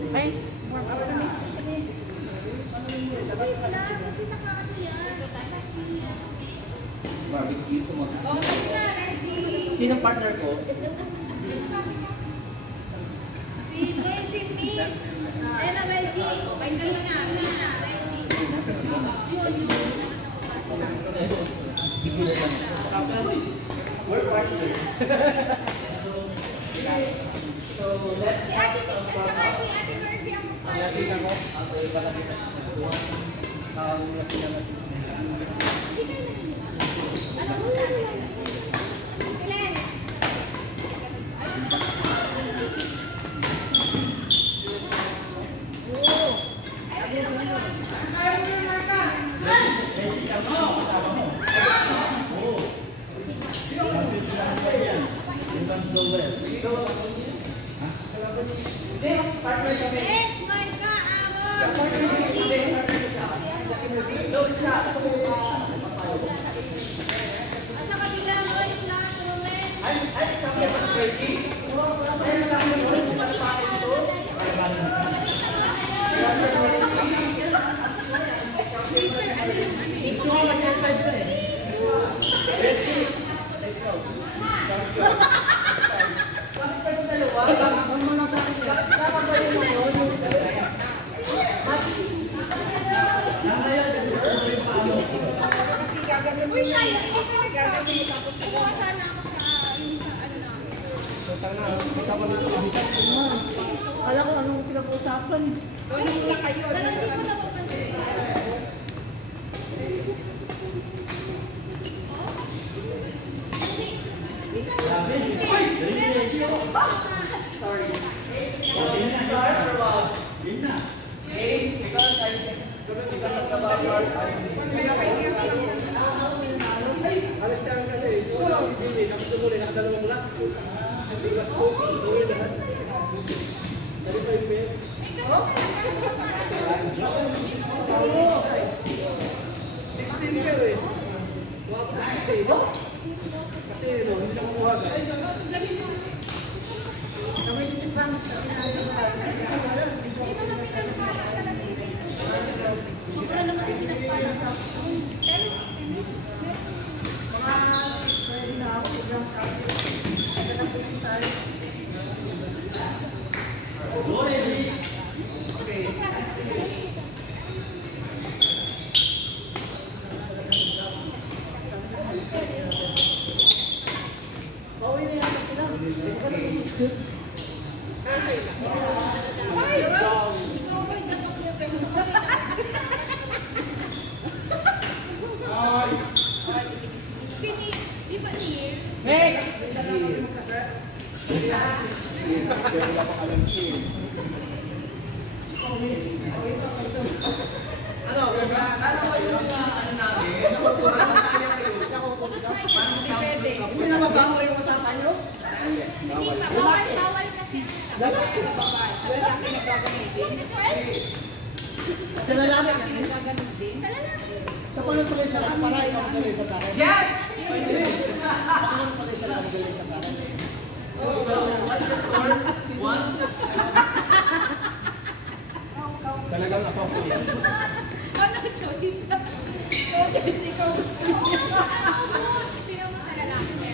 Ay, Wait lang, kasi nakaano yan. Barbecue ko mga. Sinong partner ko? Si Tracy Meat. Ayun ang Reggie. Reggie. Bigyan lang. We're partner. So, let's Si Ate Mercy ang mas Lasing ako. Okay, baka kita. Lasing ako. Alam mo na. Ilan? Yes, my God! Asa kabila mo, lahat ulit. Uy, kaya, hindi ka nagsabi. Kumuha sana ako sa yung sa ano na. Kala ko anong pinag-uusapan. Ano sila kayo? Hindi ko na mapansin. Alas ka ang kanya eh. Wala si Jimmy. Nakatulog na nakadalawang mula. Kasi mas kopi. Uwi lahat. Dali pa yung pera. Oh? 16 ka eh. Kuha pa 16. Kasi no, hindi na kumuha ka. Kami sisipang sa Wala naman yung pinagpalang ako. pwede na ako. Sobrang sabi. Ito na po si tayo. Pauwi na yata sila. Ay! Ikaw ba yung pwesto ko? Di ba niya? hey! Wala pa alam ko. Hindi na mabaho yung usapan nyo? Bawal kasi. Bawal. Sa lalaki ka? Sa pala pala isa lang para ikaw magaling sa takin. Yes! Sa pala pala isa lang magaling sa takin. What's the score? 1? Talagang ako po yan. Ano choice? Kasi ikaw gusto niya. Sino mo sa lalaki?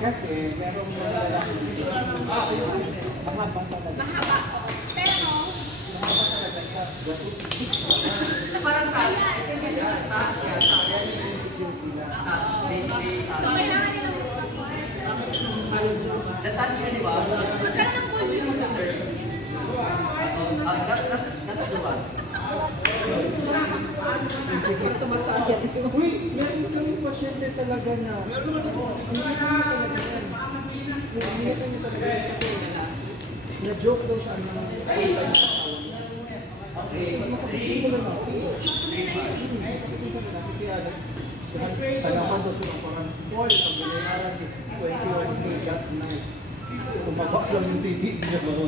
Kasi merong lalaki. Mahaba talaga. Mahaba. Pero, Parang tayo. so kailangan nila Natouch ka, di ba? magkaroon ng boyfriend mo lang. Natouch. Uy, meron kami pasyente talaga na. Meron naman ako. Hindi talaga yan. Hindi kami talaga yan. Na-joke daw siya na masakit ko lang ako. Salaman daw siya parang Paul, ang binayaran ni 21 day that night. Tumabak lang yung titig niya. Pero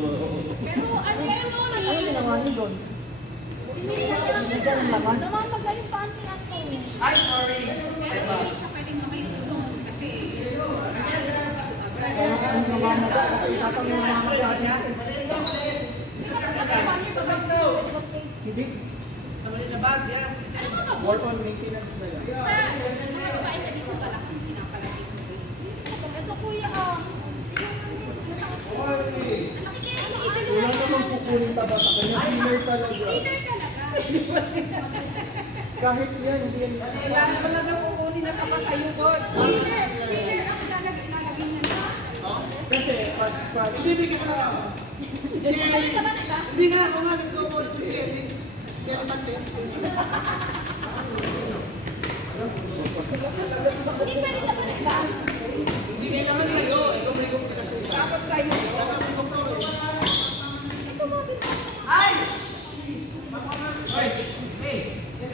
ano Ano ginawa niyo doon? namamaga yung panty natin. Ay, sorry. Pero hindi siya pwedeng makitulong kasi bag yan. Ano ba ba? More on maintenance na yan. Sa mga babae na dito pala, pinapalagay mo ba yun? Ito kuya, Wala namang kukunin taba sa kanya. Cleaner talaga. Cleaner talaga. Kahit yan, hindi yan. Kailangan mo lang kukunin na tapa sa yugod. Cleaner ang ilalagay na lang. Kasi, pag Hindi, bigyan ko na. Balik ka ba na ba? Hindi nga, ako nga nagko-call ito si Eddie. Si Eddie Pante. Hindi balik ka ba na ba? Hindi kailangan sa'yo. Ikaw may komplikasyon ka. Dapat sa iyo. Dapat may doktor eh. Ito mo,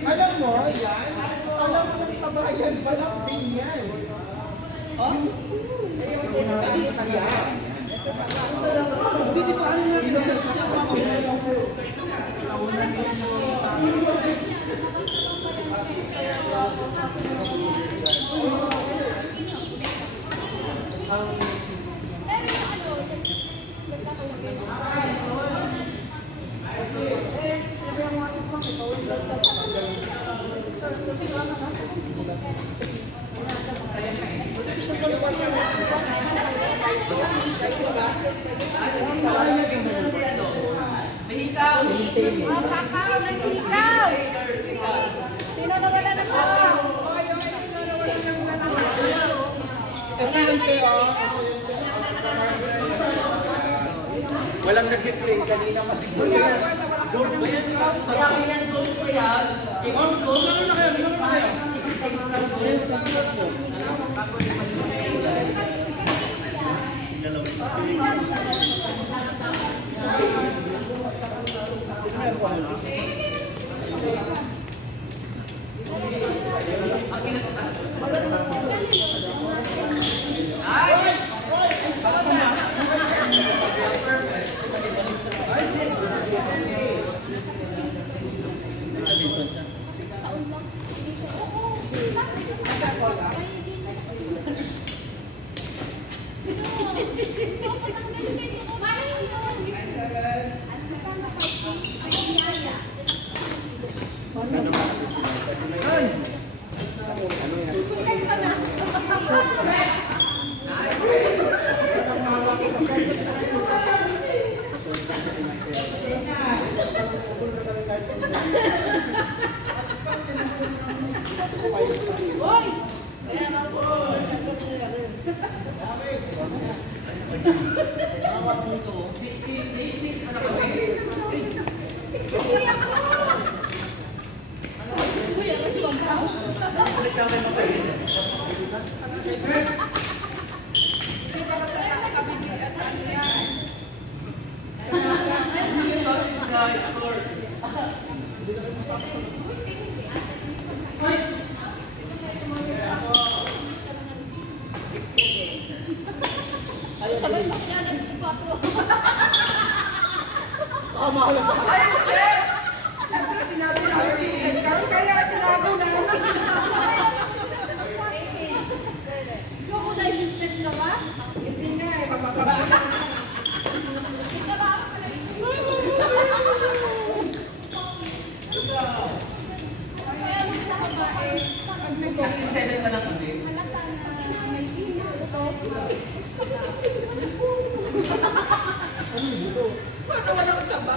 alam mo, yan. Alam mo ng kabayan, walang din yan. Oh? Hindi, di ba ano nga rin sa pero yung ano, Kakao ng hikaw! Sino nawala ng kakao? O, yung sino nawala ng kakao? Ito yung kaya. Walang nag-claim kanina kasi. Gold ba yan? Kaya yan gold ko yan. I-gold gold. Ano na kayo? Ano na kayo? sabay mo siya, nag-4. Siyempre, sinabi namin, kaya tinago namin. Yung una yung tip na ba? Hindi nga eh, mapapabala. Kaya lang sa babae, pag nag-go, Seven pa lang kami. halata na may ito. Paano walang taba?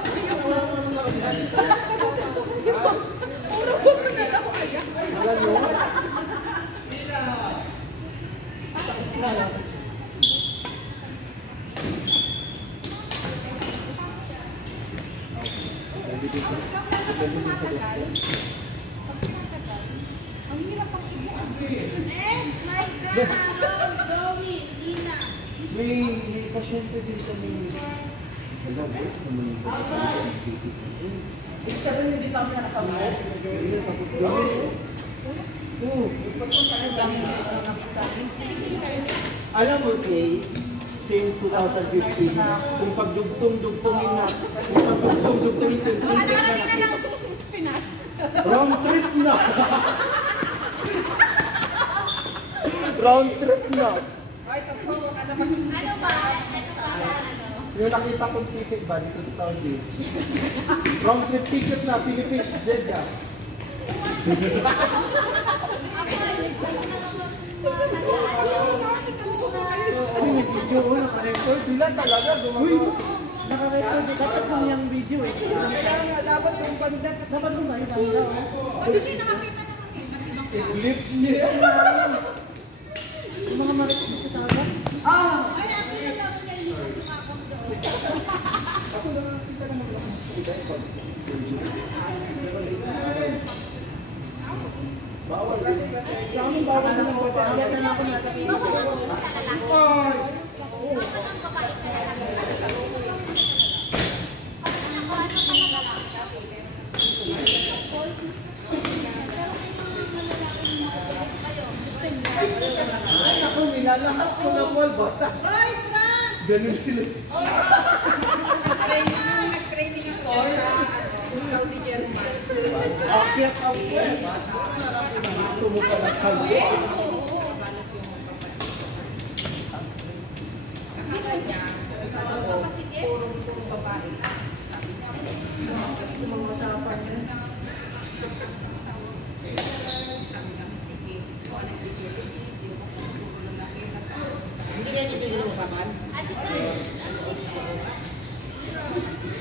Ang hirap ang next, my God! Joey, Lina. May pasyente din kami. Wala, boss, naman yung Ibig sabihin, hindi pa kami nakasama. tapos gawin. Oo. Alam mo, Kay, since 2015, kung pagdugtong-dugtongin na, kung pagdugtong-dugtongin na, round trip na! Round trip na! Ano ba? Yung nakita kong ticket ba dito sa Saudi? Round trip ticket na, Philippines, Jeddah. Ano may video? Naka-record sila talaga. Uy! Naka-record. Dapat kung yung video eh. Kaya nga, dapat yung banda. Dapat kung tayo banda. Hindi nakakita na kami. Lip niya. Yung mga marites sa saga. Ay, ako na dapat niya ilipat yung ako. Ako lang kita naman lang. Bawal. Sa amin bawal na lang. Agad na lang ako nasa video. Bawal lang isa lalaki. Bawal lang babae isa lalaki. Ay, ako nilalahat ko ng wall. Basta. Ganun sila. Nag-training ako sa Saudi German. Akyat ako eh. Gusto mo pala kalwa. Puro babae. Gusto mong masapan yan. Hindi niya titigil ang usapan?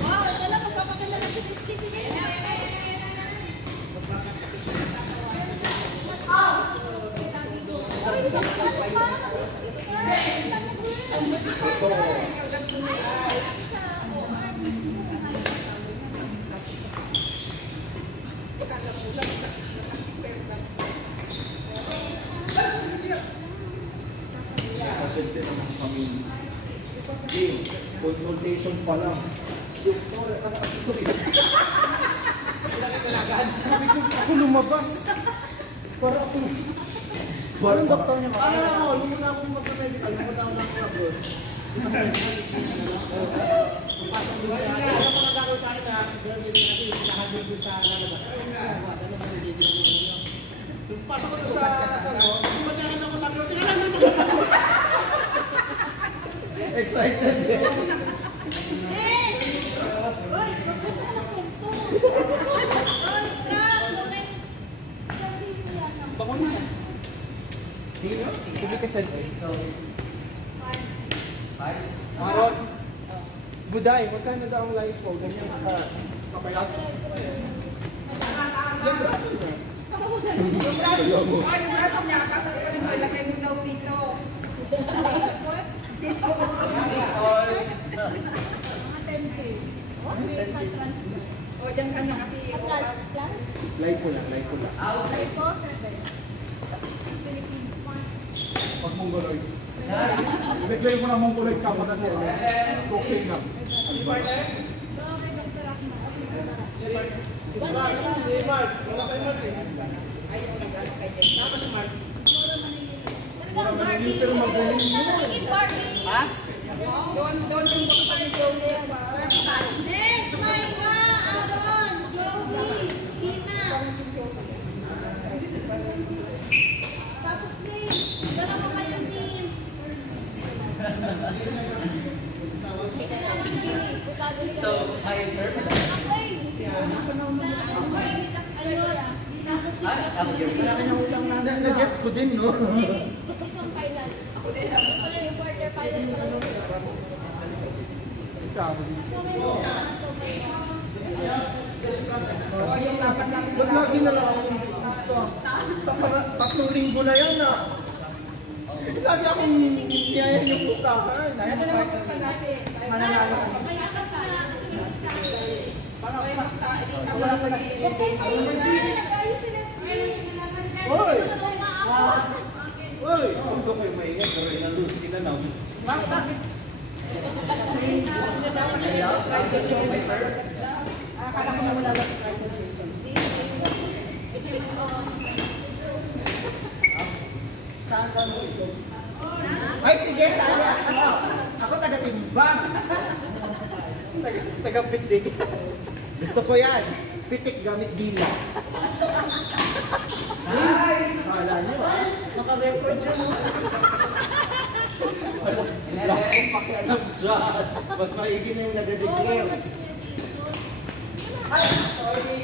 Wow, ito lang, magpapaganda lang si Christine. Sasente naman kami. Game, consultation pa lang. Yung sorry. Sabi ko, ako lumabas. Para ako. Parang doktor niya makakita. Ano, lumuna akong magka-medical. Lumuna ako ng abroad. Pasok ko doon sa pagkakan ako sa akin. Tingnan lang Excited eh. Bako na yan. Sino? Sige ka sa Aaron. Buday, magkano daw ang life mo? Ganyan kapayat. Yung braso niya. Yung braso niya, kapag malagay mo daw dito. Dito. Mga 10K. O, dyan ka na kasi. Life ko lang, life ko lang. Pag mongoloy. Nag-play mo na mongoloy ka pa kasi. Okay na. Pero magaling mo. Ha? Doon yung kapag Next, Micah, Aaron, Joey, Tina. Tapos please, dalawa kayo team. So, hi sir. Ayun. Tapos si Malaki na utang na. Nag-gets ko din, no? yung dapat namin Ba't lagi na lang ako tatlong linggo na yan, ah. Lagi akong niyayan yung pustahan. Mananalo ko. Wala pa na si nag-ayos sila screen. Hoy! Hoy! Ang doon kayo maingay, pero inalun sila na. Bakit? Akala ko na wala lang si Michael Jason. Scandal mo ito. Ay, sige, saya. Ako taga-timbang. Taga-pitik. Gusto ko yan. Pitik gamit dila. Nice! Kala nyo, ah. Naka-record yun, oh. Wala akong pakialam dyan. Mas maigi na yung nade-declare. Ay, sorry.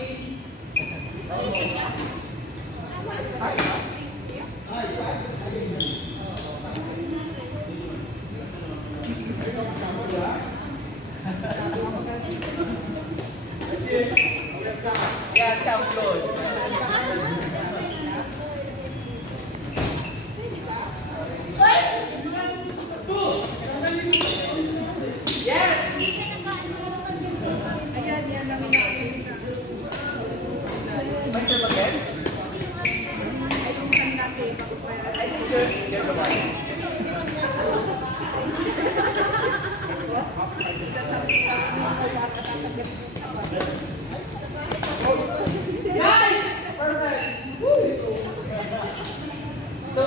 So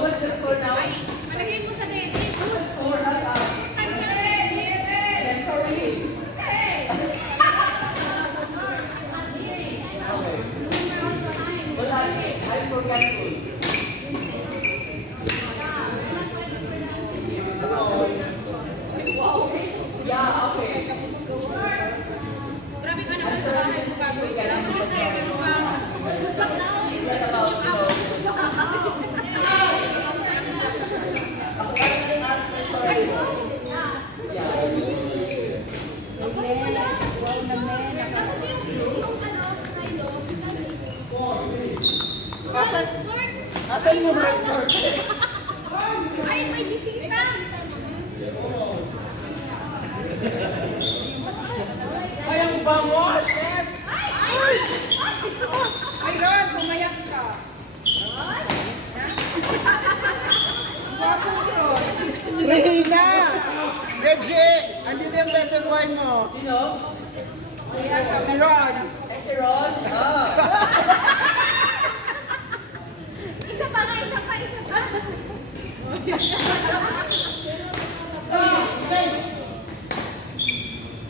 what's the score now? Malagay mo siya din. Score na ka. I'm sorry. Wala. I'm forgetful. Yeah, okay. Grabe ka naman sa bahay mo gagawin. Kailangan mo siya yung It's about, you know, Tapos yung ano, Milo, Asan mo record? ay, may bisita. ay, ang bango! Shit! Ay, Ron, pumayat ka. Gwapong Ron. Rehina! Reggie! Andito yung better wine mo. Sino? Si Ron! Eh, si Ron? Ah. Isa pa nga, isa pa.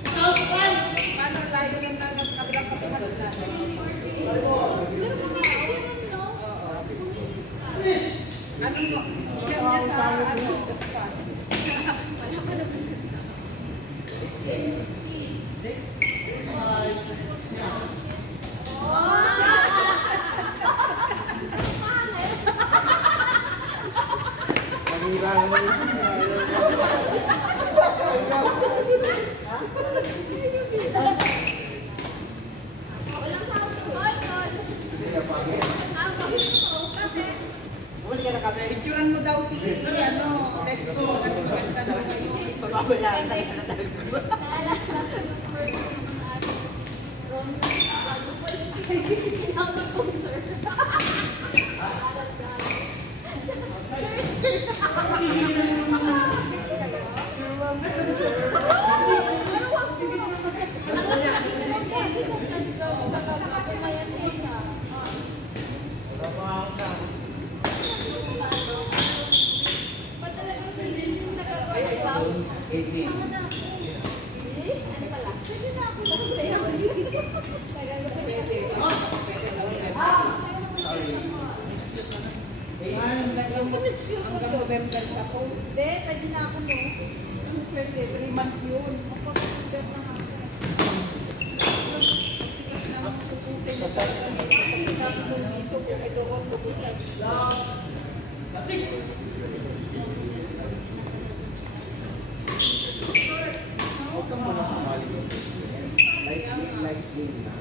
Paano tayo ng kabilang kapitas na? Ano mo? Iyan niya sa ano? Spa. Picturean mo daw si ano, Lesbo, kasi maganda daw ngayon. Pababayaan tayo sa natagod ko. Hanggang November pa po. Hindi, pwede na ako no. Pwede, 3 months yun. Huwag ka muna sumali ko. Like game na.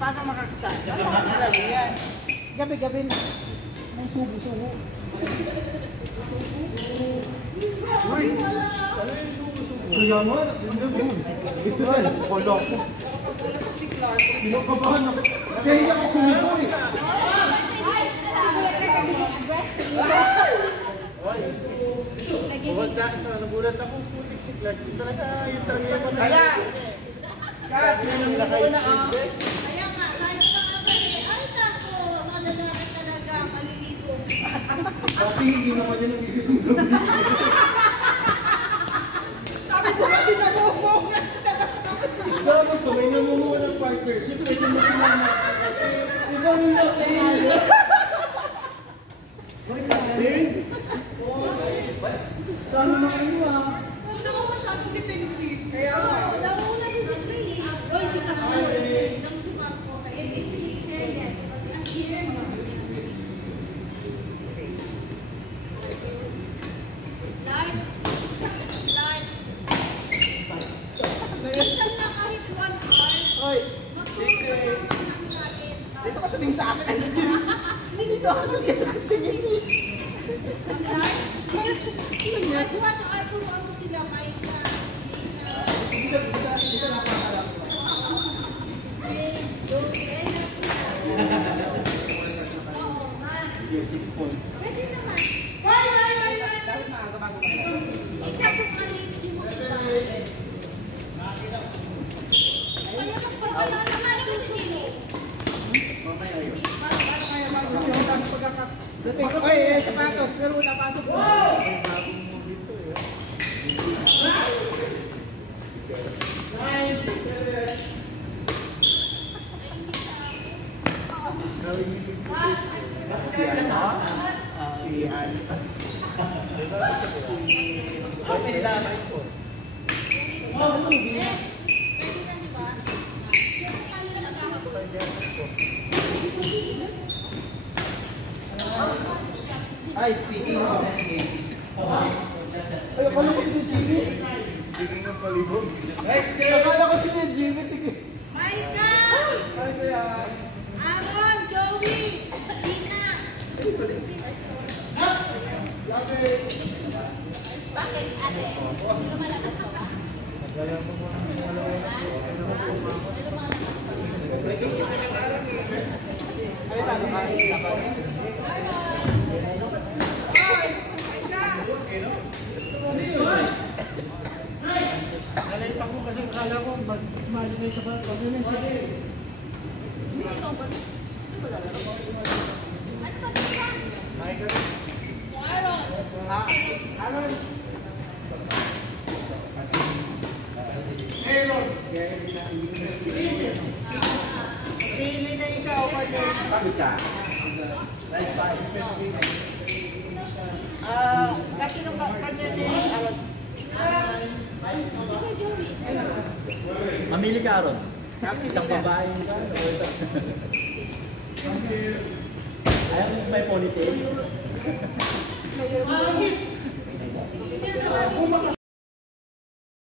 Paano makakasali? Lagi yan. Gabi-gabi na. May subo-subo. Uy! Kaya nga, ito yan. Wala ko. Pinakabahan ako. Kaya hindi ako kumibo eh. Huwag ka isa. Nagulat ako. Putik si Clark. Yung talaga yung Kaya! Kat! Yung naka-stress. Kaya nga, sabi ko nga ba eh, ay nako, malalaki talaga, malilito. Kasi hindi naman yun ang ibig kong sabihin. Sabi ko kasi nabubong. Dapat ko, may namumuha ng partnership, pwede mo sinama. Ibang laki! Hoy, Karin! Tama na kayo ah! Hindi naman masyadong defensive. Kaya nga. Nauna din si Clay. Oy, di ka naman. Nang sumako kayo. Ang hirap mo. Live. Live. Minsan na kahit 1 hour. Hoy! Magpapasama natin. Dito ka tabing sa akin! Dito ka tabing sa akin! Kahit 1 hour, turuan mo sila kahit na. Dito nakakalap ko. Don't end up sila. points. Pwede naman. Dapat maaga bago ka. Ikaso nga late din mo. Kaya magpapala naman ako si Gino. Mamaya yun. Paano kaya bago siya ang dami pagkakat? Oy, sapatos. Pero wala pasok. Bagong movie to eh. Si ano? Si ano? Okay, nilalay ko. Ay, speaking of ay, akala ko si Jimmy. Speaking of palibog. Next game! Akala ko si Jimmy. Sige. Maika! Ay, kaya. Aaron! Joey! Dina! Bakit, ate? Hindi lumalakas ka ba? Ay, paano ka? Nalita ko kasi akala ko, mali na isa pa. Pag yun yung sige. Ano ba sila? Aaron. Aaron. Hindi na isa over there. Bakit ka? Nice five. Katinong kanya ni Aaron. Ikaw, Joey. Mamili ka, Aaron. Isang babae ka. Ayaw mo may ponytail.